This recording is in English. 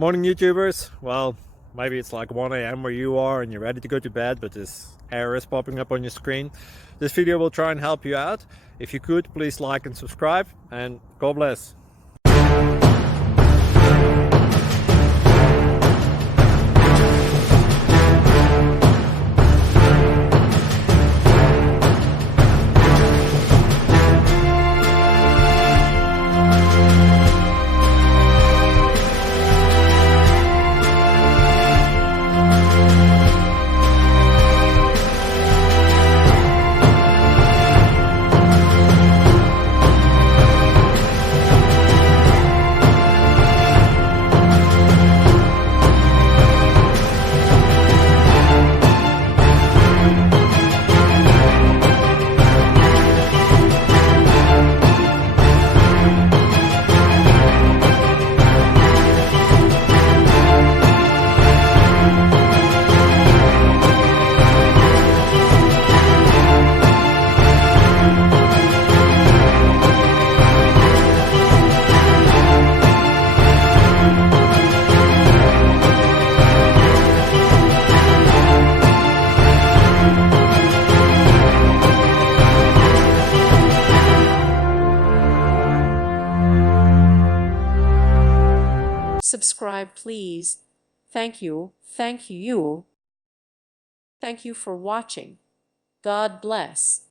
Morning YouTubers. Well, maybe it's like 1 a.m. where you are and you're ready to go to bed, but this error is popping up on your screen. This video will try and help you out. If you could, please like and subscribe, and God bless. Subscribe, please. Thank you. Thank you. Thank you for watching. God bless.